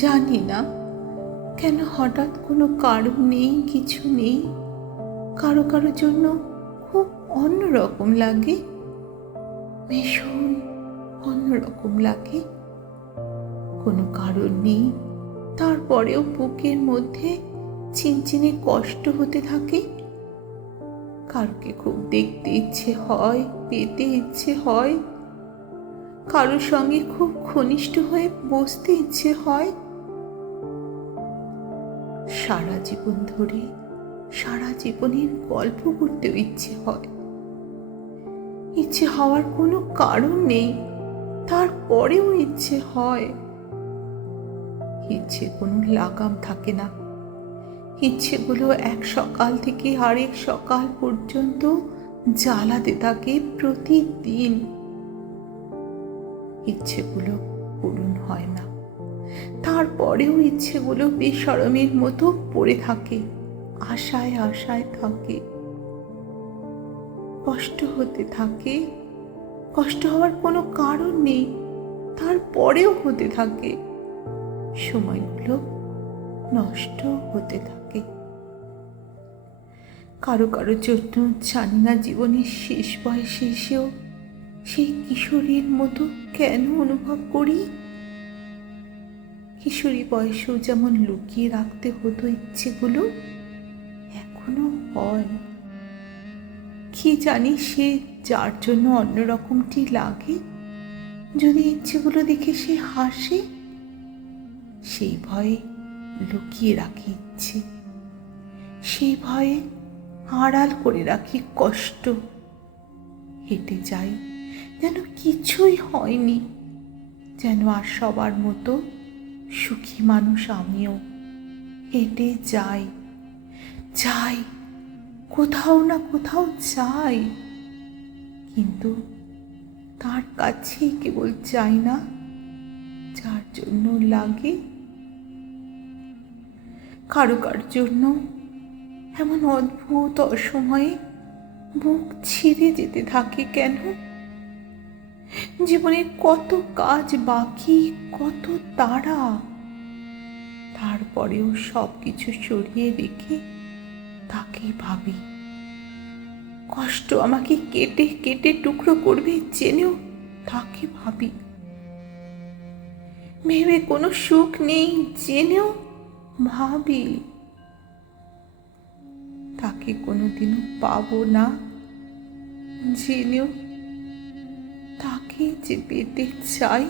জানি না কেন হঠাৎ কোনো কারণ নেই, কিছু নেই, কারো কারো জন্য খুব অন্যরকম লাগে, ভীষণ অন্যরকম লাগে। কোনো কারণ নেই, তারপরেও বুকের মধ্যে চিনচিনে কষ্ট হতে থাকে। কারোকে খুব দেখতে ইচ্ছে হয়, পেতে ইচ্ছে হয়, কারোর সঙ্গে খুব ঘনিষ্ঠ হয়ে বসতে ইচ্ছে হয়। সারা জীবন ধরে সারা জীবনের গল্প করতেও ইচ্ছে হয়। ইচ্ছে হওয়ার কোনো কারণ নেই, তারপরেও ইচ্ছে হয়। ইচ্ছে কোনো লাগাম থাকে না। ইচ্ছেগুলো এক সকাল থেকে আরেক সকাল পর্যন্ত জ্বালাতে থাকে প্রতিদিন। ইচ্ছেগুলো পূরণ হয় না, তারপরেও ইচ্ছেগুলো বেশরমের মতো পড়ে থাকে, আশায় আশায় থাকে। কষ্ট হতে থাকে, কষ্ট হওয়ার কোনো কারণ নেই, তারপরেও হতে থাকে। সময়গুলো নষ্ট হতে থাকে। কারো কারো জন্য জানি না জীবনের শেষ বয়সে এসেও সেই কিশোরীর মতো কেন অনুভব করি। কিশোরী বয়সেও যেমন লুকিয়ে রাখতে হতো ইচ্ছেগুলো, এখনো হয়। কি জানি সে যার জন্য অন্যরকমটি লাগে, যদি ইচ্ছেগুলো দেখে সে হাসে, সেই ভয়ে লুকিয়ে রাখি ইচ্ছে, সেই ভয়ে আড়াল করে রাখি কষ্ট। হেঁটে যাই যেন কিছুই হয়নি, যেন আর সবার মতো সুখী মানুষ আমিও। হেঁটে যাই, যাই, কোথাও না কোথাও যাই, কিন্তু তার কাছেই কেবল যাই না যার জন্য লাগে। কারো কার জন্য এমন অদ্ভুত অসময়ে বুক ছিঁড়ে যেতে থাকে কেন? জীবনের কত কাজ বাকি, কত তাড়া, তারপরেও সব কিছু সরিয়ে রেখে তাকে ভাবি। কষ্ট আমাকে কেটে কেটে টুকরো করবে জেনেও তাকে ভাবি। ভেবে কোনো সুখ নেই জেনেও ভাবি। তাকে কোনোদিনও পাবো না জেনেও তাকে যে পেতে চাই।